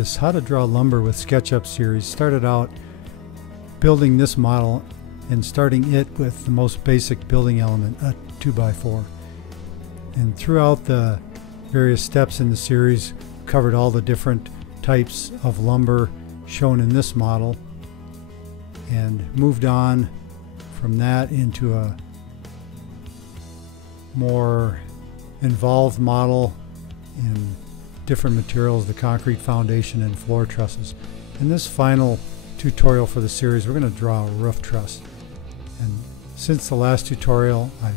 this How to Draw Lumber with SketchUp series, started out building this model and starting it with the most basic building element, a 2x4. And throughout the various steps in the series, covered all the different types of lumber shown in this model, and moved on from that into a more involved model in different materials, the concrete foundation and floor trusses. In this final tutorial for the series, we're going to draw a roof truss. And since the last tutorial, I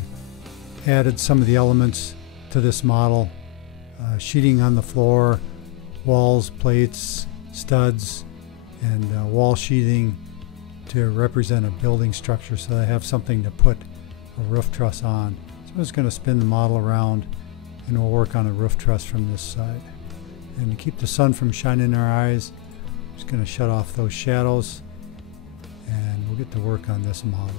added some of the elements to this model, sheeting on the floor, walls, plates, studs, and wall sheathing to represent a building structure, so I have something to put a roof truss on. So I'm just going to spin the model around and we'll work on a roof truss from this side. And to keep the sun from shining in our eyes, I'm just going to shut off those shadows and we'll get to work on this model.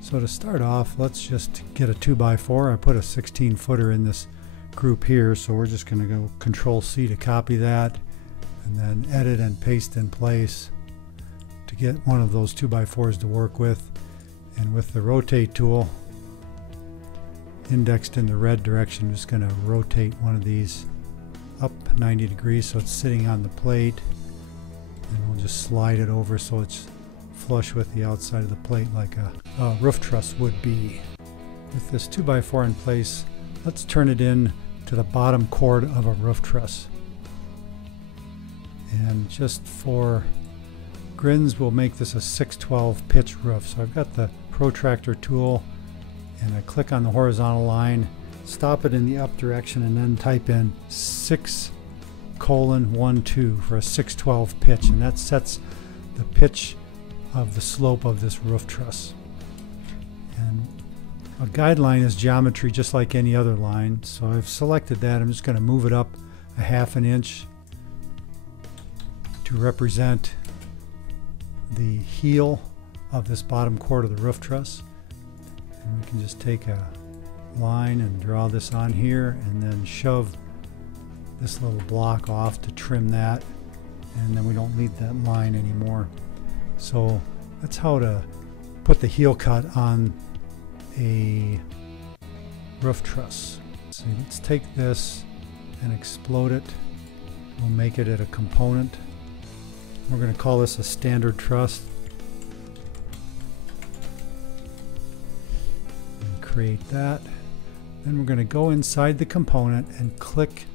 So to start off, let's just get a 2x4. I put a 16-footer in this group here, so we're just going to go Control-C to copy that, and then edit and paste in place to get one of those 2x4s to work with. And with the rotate tool indexed in the red direction, I'm just going to rotate one of these up 90 degrees so it's sitting on the plate, and we'll just slide it over so it's flush with the outside of the plate like a roof truss would be. With this 2x4 in place, let's turn it in to the bottom chord of a roof truss. And just for grins, we'll make this a 6/12 pitch roof. So I've got the protractor tool and I click on the horizontal line, stop it in the up direction, and then type in 6:12 for a 6/12 pitch, and that sets the pitch of the slope of this roof truss. And a guideline is geometry just like any other line, so I've selected that. I'm just going to move it up a 1/2 inch to represent the heel of this bottom chord of the roof truss. And we can just take a line and draw this on here and then shove this little block off to trim that, and then we don't need that line anymore. So that's how to put the heel cut on a roof truss. So let's take this and explode it. We'll make it at a component. We're going to call this a standard truss. And create that. Then we're going to go inside the component and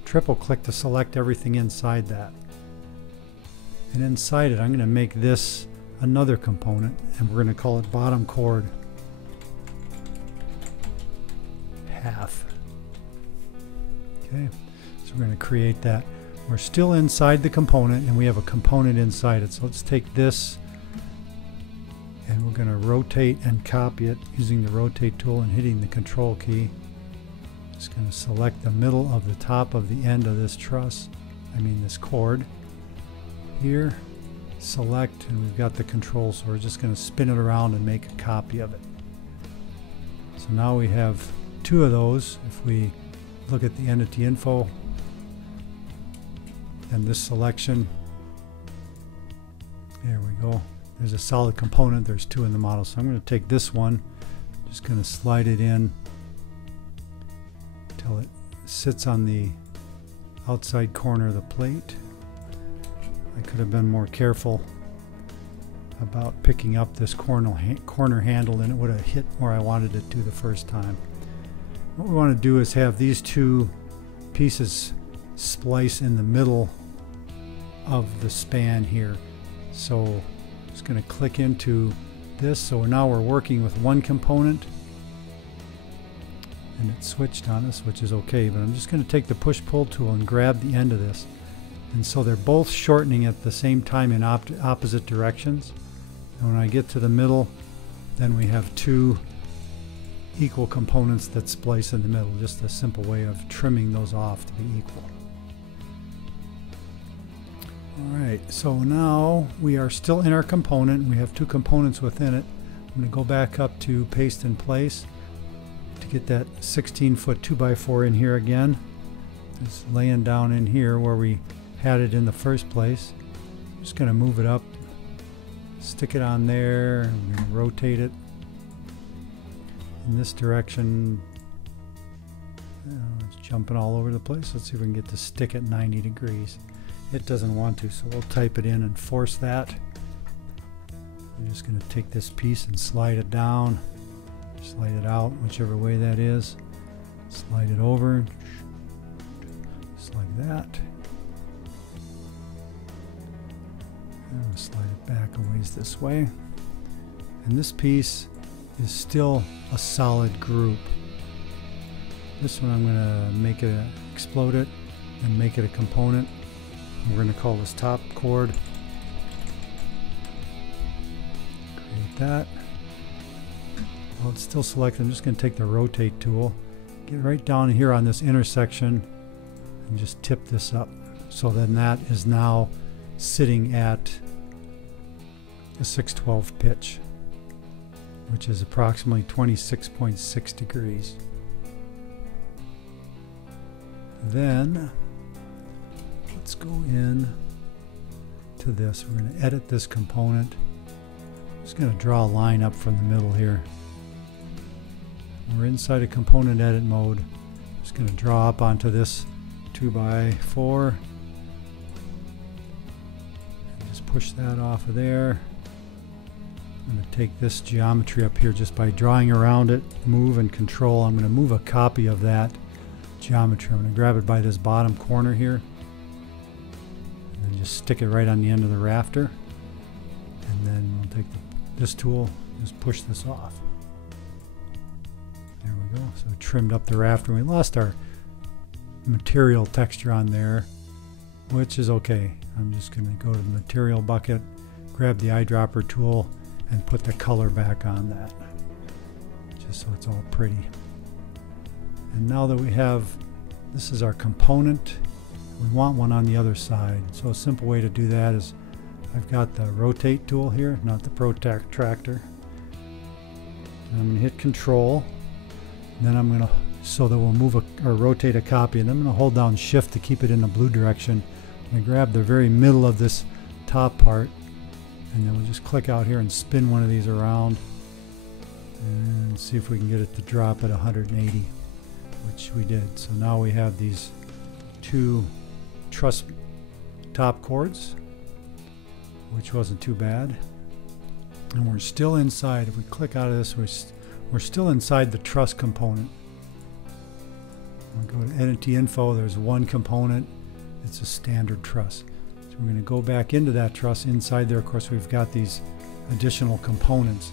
triple click to select everything inside that. And inside it, I'm going to make this another component, and we're going to call it bottom chord 1/2. Okay, so we're going to create that. We're still inside the component and we have a component inside it. So let's take this and we're going to rotate and copy it using the rotate tool and hitting the Control key. Just going to select the middle of the top of the end of this truss, this chord here. Select, and we've got the control, so we're just going to spin it around and make a copy of it. So now we have two of those. If we look at the entity info and this selection, there we go. There's a solid component. There's two in the model. So I'm going to take this one, just going to slide it in until it sits on the outside corner of the plate. I could have been more careful about picking up this corner handle, and it would have hit where I wanted it to the first time. What we want to do is have these two pieces splice in the middle of the span here. So I'm just going to click into this. So now we're working with one component, and it switched on us, which is okay, but I'm just going to take the push-pull tool and grab the end of this. And so they're both shortening at the same time in opposite directions. And when I get to the middle, then we have two equal components that splice in the middle. Just a simple way of trimming those off to be equal. Alright, so now we are still in our component. We have two components within it. I'm going to go back up to paste in place to get that 16-foot 2x4 in here again. is laying down in here where we had it in the first place. I'm just going to move it up, stick it on there, and rotate it in this direction. It's jumping all over the place. Let's see if we can get to stick at 90 degrees. It doesn't want to, so we'll type it in and force that. I'm just going to take this piece and slide it down, slide it out, whichever way that is. Slide it over, just like that. And we'll slide it back a ways this way. And this piece is still a solid group. This one I'm going to make it, explode it, and make it a component. We're going to call this top chord. Create that. While it's still selected, I'm just going to take the rotate tool, get right down here on this intersection, and just tip this up. So then that is now sitting at a 6/12 pitch, which is approximately 26.6 degrees. Then let's go in to this. We're going to edit this component. I'm just going to draw a line up from the middle here. We're inside a component edit mode. I'm just going to draw up onto this 2x4 and just push that off of there. I'm going to take this geometry up here just by drawing around it, move and control. I'm going to move a copy of that geometry. I'm going to grab it by this bottom corner here and then just stick it right on the end of the rafter, and then we'll take this tool, just push this off. There we go. So we trimmed up the rafter. We lost our material texture on there, which is okay. I'm just going to go to the material bucket, grab the eyedropper tool, and put the color back on that, just so it's all pretty. And now that we have, this is our component, we want one on the other side. So a simple way to do that is, I've got the rotate tool here, not the protractor. I'm going to hit Control, and then I'm going to, so that we'll move or rotate a copy, and then I'm going to hold down Shift to keep it in the blue direction. I'm going to grab the very middle of this top part, and then we'll just click out here and spin one of these around and see if we can get it to drop at 180, which we did. So now we have these two truss top chords, which wasn't too bad. And we're still inside. If we click out of this, we're still inside the truss component. We'll go to Entity Info. There's one component. It's a standard truss. So we're going to go back into that truss. Inside there, of course, we've got these additional components.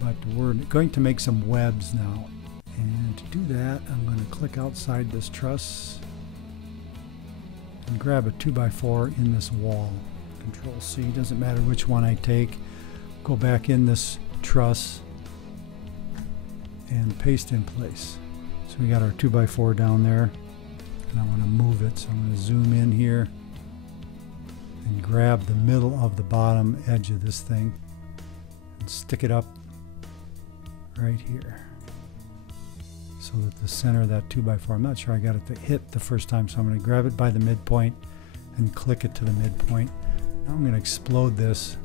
But we're going to make some webs now. And to do that, I'm going to click outside this truss and grab a 2x4 in this wall. Control C, doesn't matter which one I take. Go back in this truss and paste in place. So we got our 2x4 down there, and I want to move it. So I'm going to zoom in here and grab the middle of the bottom edge of this thing and stick it up right here, so that the center of that 2x4, I'm not sure I got it to hit the first time, so I'm going to grab it by the midpoint and click it to the midpoint. Now I'm going to explode this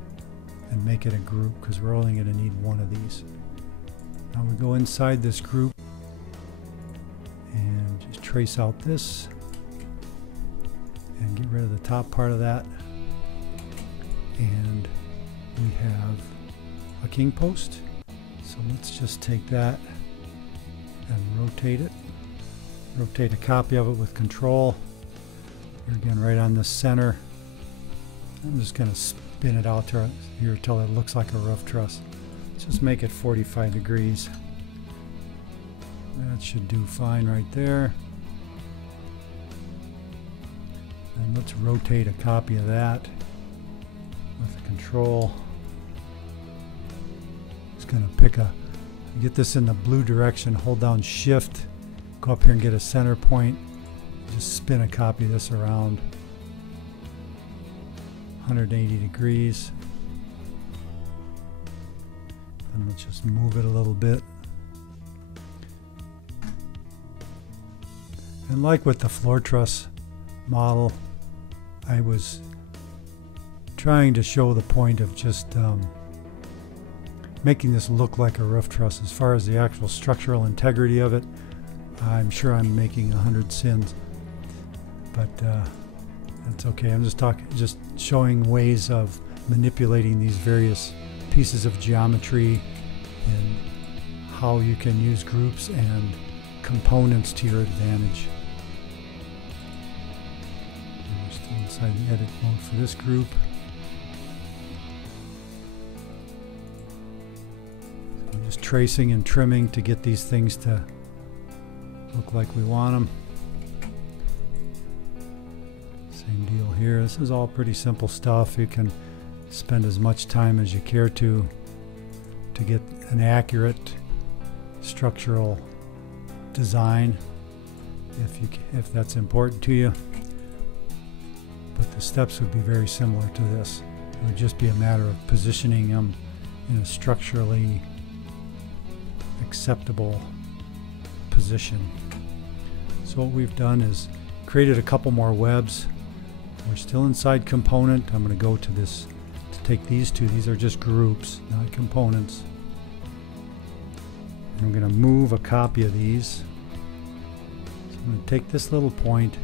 and make it a group, because we're only going to need one of these. Now we go inside this group and just trace out this and get rid of the top part of that, and we have a king post. So let's just take that and rotate it. Rotate a copy of it with Control. Here again, right on the center. I'm just going to spin it out here until it looks like a roof truss. Just make it 45 degrees. That should do fine right there. And let's rotate a copy of that with Control. Just going to pick get this in the blue direction, hold down Shift, go up here and get a center point, just spin a copy of this around 180 degrees. And let's just move it a little bit. And like with the floor truss model, I was trying to show the point of just making this look like a roof truss. As far as the actual structural integrity of it, I'm sure I'm making 100 sins, but that's okay. I'm just showing ways of manipulating these various pieces of geometry and how you can use groups and components to your advantage. And we're still inside the edit mode for this group. So I'm just tracing and trimming to get these things to look like we want them. Same deal here. This is all pretty simple stuff. You can spend as much time as you care to get an accurate structural design if that's important to you. But the steps would be very similar to this. It would just be a matter of positioning them in a structurally acceptable position. So what we've done is created a couple more webs. We're still inside component. I'm going to go to this to take these two. These are just groups, not components. And I'm going to move a copy of these. So I'm going to take this little point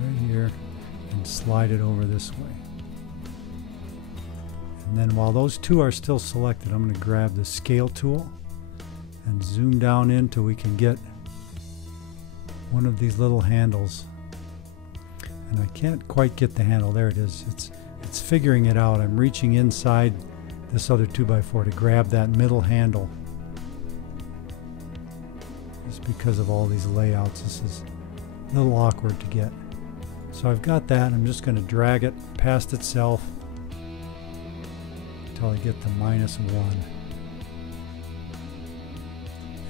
right here and slide it over this way. And then while those two are still selected, I'm going to grab the scale tool and zoom down in till we can get one of these little handles. And I can't quite get the handle. There it is. It's figuring it out. I'm reaching inside this other 2x4 to grab that middle handle. Just because of all these layouts, this is a little awkward to get. So I've got that. I'm just going to drag it past itself until I get to -1.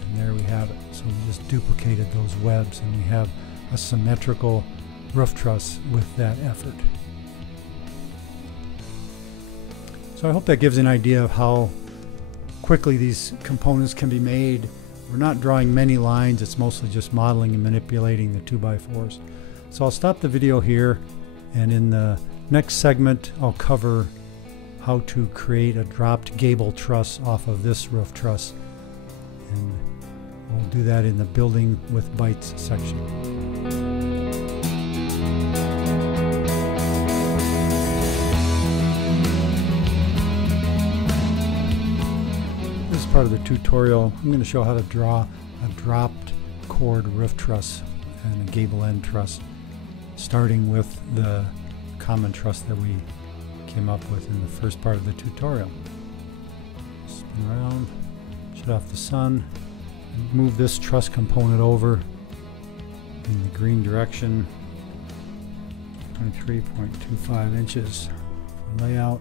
And there we have it. So we just duplicated those webs and we have a symmetrical roof truss with that effort. So I hope that gives an idea of how quickly these components can be made. We're not drawing many lines, it's mostly just modeling and manipulating the 2x4s. So I'll stop the video here, and in the next segment I'll cover how to create a dropped gable truss off of this roof truss. And we'll do that in the Building with Bytes section. Part of the tutorial, I'm going to show how to draw a dropped chord roof truss and a gable end truss, starting with the common truss that we came up with in the first part of the tutorial. Spin around, shut off the sun, and move this truss component over in the green direction, 23.25 inches for layout.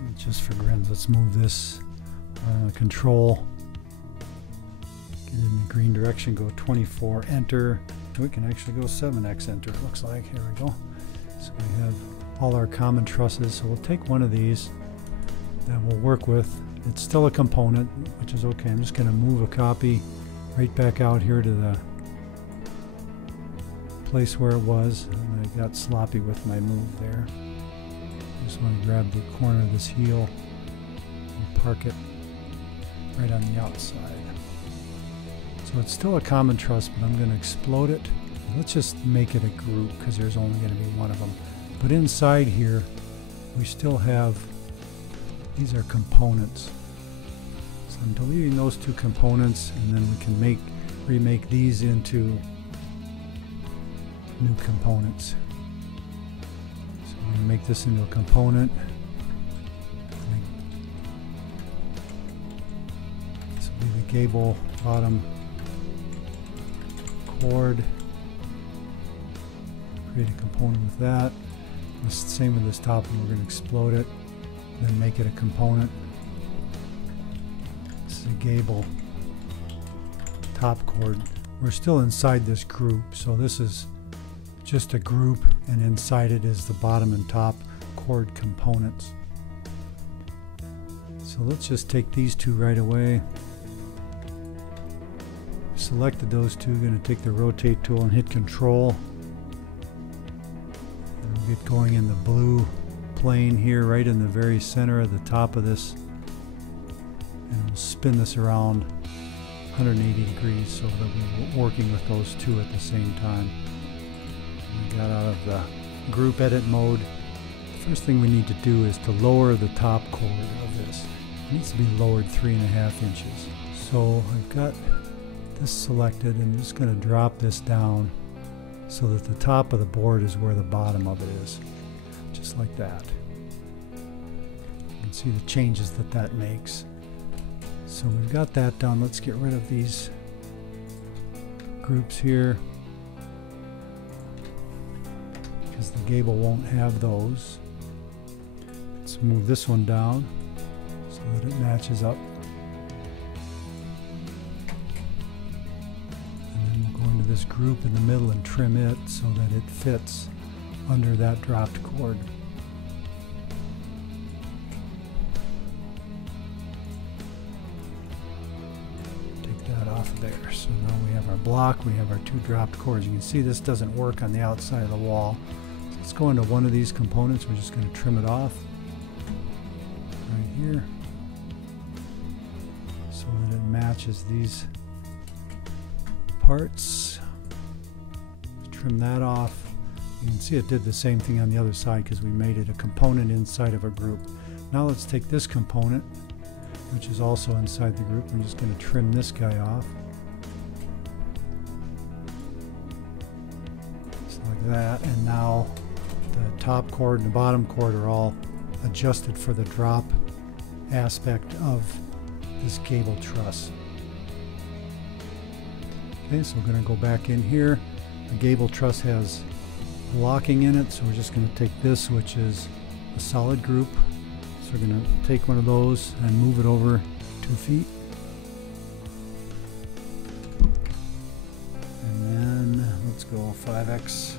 And just for grins, let's move this control, get in the green direction, go 24, enter. We can actually go 7x, enter, it looks like. Here we go. So we have all our common trusses. So we'll take one of these that we'll work with. It's still a component, which is okay. I'm just going to move a copy right back out here to the place where it was. And I got sloppy with my move there. Just want to grab the corner of this heel and park it right on the outside. So it's still a common truss, but I'm going to explode it. Let's just make it a group because there's only going to be one of them. But inside here, we still have, these are components. So I'm deleting those two components, and then we can remake these into new components. So I'm going to make this into a component. The gable bottom chord, create a component with that. The same with this top one, we're going to explode it, then make it a component. This is a gable top chord. We're still inside this group, so this is just a group, and inside it is the bottom and top chord components. So let's just take these two right away. selected those two, going to take the rotate tool and hit Control. And we'll get going in the blue plane here, right in the very center of the top of this. And we'll spin this around 180 degrees so that we're working with those two at the same time. We got out of the group edit mode. The first thing we need to do is to lower the top chord of this. It needs to be lowered 3.5 inches. So I've got this selected, and I'm just going to drop this down so that the top of the board is where the bottom of it is. Just like that. You can see the changes that that makes. So we've got that done. Let's get rid of these groups here, because the Gable won't have those. Let's move this one down so that it matches up. And then we'll go into this group in the middle and trim it so that it fits under that dropped chord. Off there. So now we have our block, we have our two dropped chords. You can see this doesn't work on the outside of the wall. So let's go into one of these components. We're just going to trim it off right here so that it matches these parts. Trim that off. You can see it did the same thing on the other side because we made it a component inside of a group. Now let's take this component, which is also inside the group. I'm just going to trim this guy off. Just like that. And now the top chord and the bottom chord are all adjusted for the drop aspect of this Gable truss. Okay, so we're going to go back in here. The Gable truss has locking in it, so we're just going to take this, which is a solid group. So we're going to take one of those and move it over 2 feet. And then let's go 5x.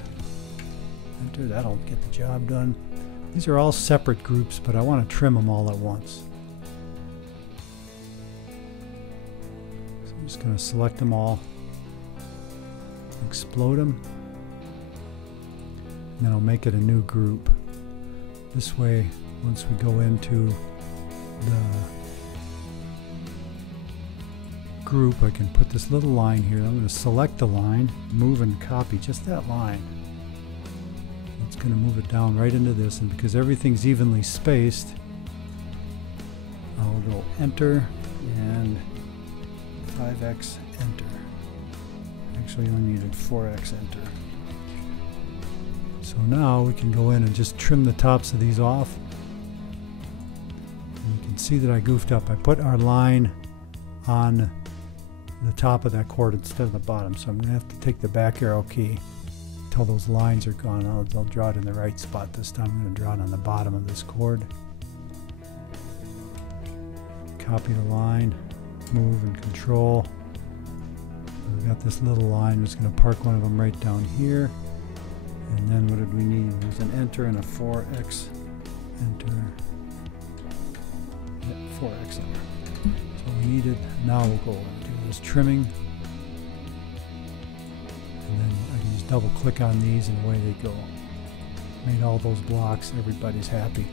Enter, that'll get the job done. These are all separate groups, but I want to trim them all at once. So I'm just going to select them all, explode them, and then I'll make it a new group. This way, once we go into the group, I can put this little line here. I'm going to select the line, move and copy just that line. It's going to move it down right into this, and because everything's evenly spaced, I'll go enter and 5x enter. Actually, I only needed 4x enter. So now we can go in and just trim the tops of these off. And you can see that I goofed up. I put our line on the top of that chord instead of the bottom. So I'm going to have to take the back arrow key until those lines are gone. I'll draw it in the right spot this time. I'm going to draw it on the bottom of this chord. Copy the line, move and control. We've got this little line. I'm just going to park one of them right down here. And then what did we need? There's an enter and a 4x enter. Yep, 4x enter. So we needed. Now we'll go and do this trimming. And then I can just double click on these and away they go. Made all those blocks. Everybody's happy.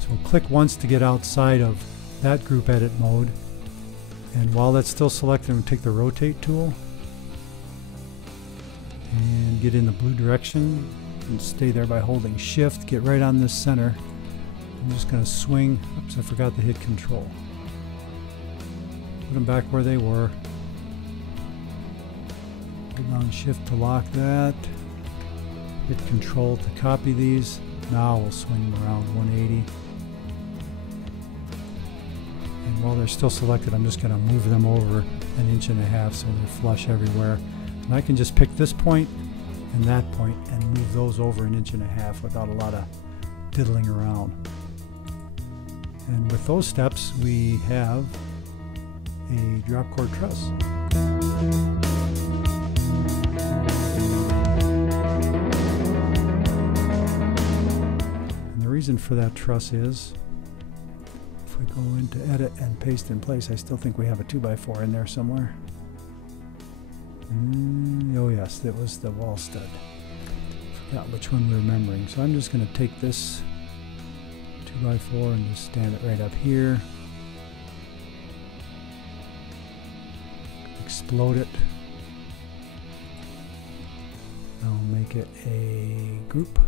So we'll click once to get outside of that group edit mode. And while that's still selected, we'll take the rotate tool and get in the blue direction and stay there by holding shift. Get right on this center. I'm just going to swing. Oops, I forgot to hit control. Put them back where they were. Hold down shift to lock that. Hit control to copy these. Now we'll swing them around 180. And while they're still selected, I'm just going to move them over 1.5 inches so they're flush everywhere. And I can just pick this point and that point and move those over 1.5 inches without a lot of diddling around. And with those steps, we have a drop chord truss. And the reason for that truss is, if we go into edit and paste in place, I still think we have a 2x4 in there somewhere. Oh yes, that was the wall stud. Forgot which one we're remembering. So I'm just going to take this 2x4 and just stand it right up here. Explode it. I'll make it a group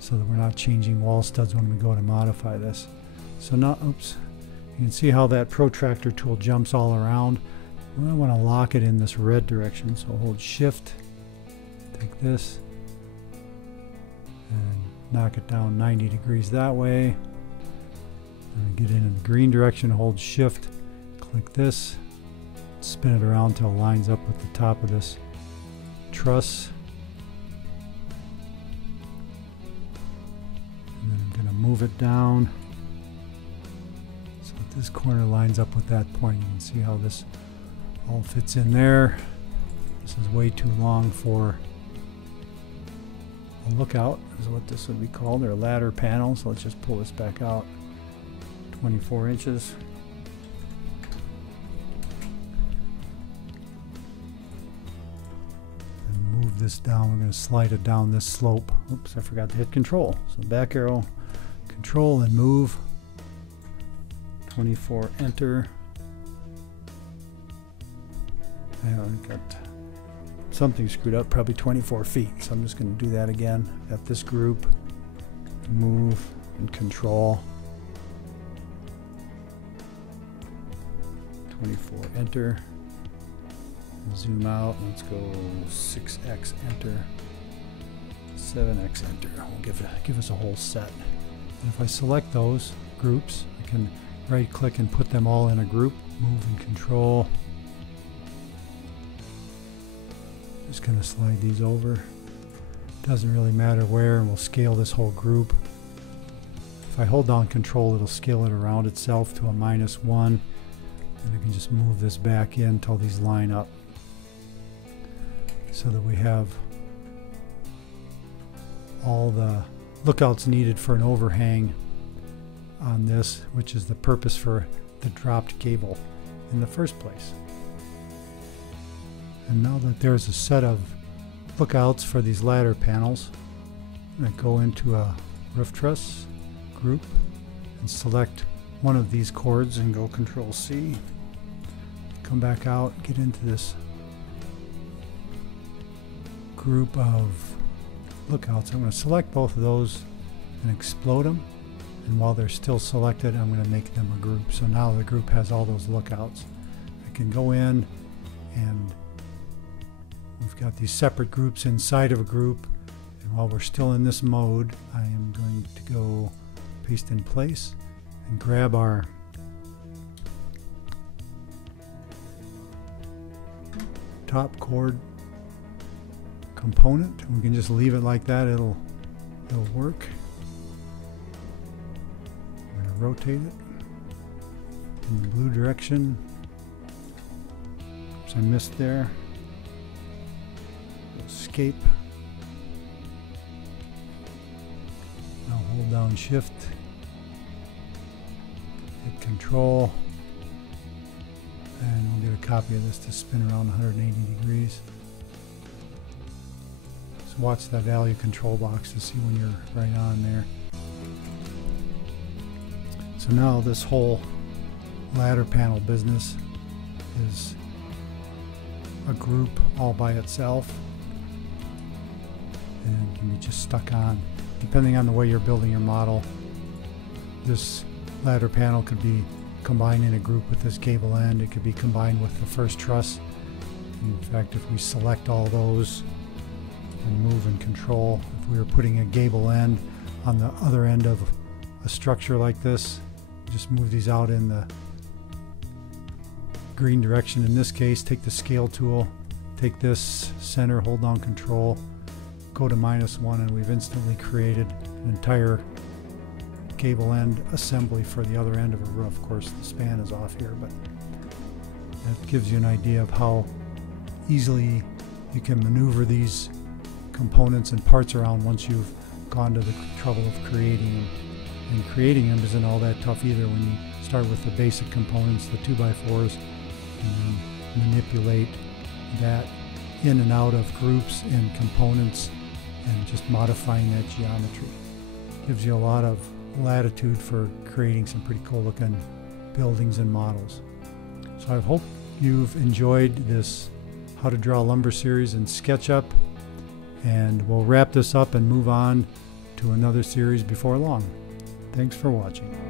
so that we're not changing wall studs when we go to modify this. So now, oops, you can see how that protractor tool jumps all around. I want to lock it in this red direction, so hold shift, take this, and knock it down 90 degrees that way. And get in the green direction, hold shift, click this, spin it around until it lines up with the top of this truss. And then I'm going to move it down so that this corner lines up with that point. You can see how this all fits in there. This is way too long for a lookout, is what this would be called, or a ladder panel. So let's just pull this back out 24 inches. And move this down. We're going to slide it down this slope. Oops, I forgot to hit control. So back arrow, control, and move. 24, enter. I've got something screwed up, probably 24 feet. So I'm just going to do that again. Got this group, move, and control. 24, enter. Zoom out. Let's go 6x, enter. 7x, enter. We'll give us a whole set. And if I select those groups, I can right click and put them all in a group. Move and control. Just going to slide these over. Doesn't really matter where, and we'll scale this whole group. If I hold down control, it'll scale it around itself to a -1, and I can just move this back in until these line up so that we have all the lookouts needed for an overhang on this, which is the purpose for the dropped gable in the first place. And now that there's a set of lookouts for these ladder panels, I'm going to go into a roof truss group and select one of these chords and go Control C. Come back out, get into this group of lookouts. I'm going to select both of those and explode them. And while they're still selected, I'm going to make them a group. So now the group has all those lookouts. I can go in and we've got these separate groups inside of a group, and while we're still in this mode, I am going to go paste in place and grab our top chord component. We can just leave it like that, it'll work. I'm going to rotate it in the blue direction. Oops, I missed there. Escape. Now hold down shift, hit control, and we'll get a copy of this to spin around 180 degrees. So watch that value control box to see when you're right on there. So now this whole ladder panel business is a group all by itself, and can be just stuck on. Depending on the way you're building your model, this ladder panel could be combined in a group with this gable end. It could be combined with the first truss. In fact, if we select all those and move and control, if we were putting a gable end on the other end of a structure like this, just move these out in the green direction. In this case, take the scale tool, take this center, hold down control, go to -1, and we've instantly created an entire gable end assembly for the other end of a roof. Of course, the span is off here, but that gives you an idea of how easily you can maneuver these components and parts around once you've gone to the trouble of creating them. And creating them isn't all that tough either when you start with the basic components, the 2x4s, and then manipulate that in and out of groups and components and just modifying that geometry. Gives you a lot of latitude for creating some pretty cool looking buildings and models. So I hope you've enjoyed this How to Draw Lumber series in SketchUp, and we'll wrap this up and move on to another series before long. Thanks for watching.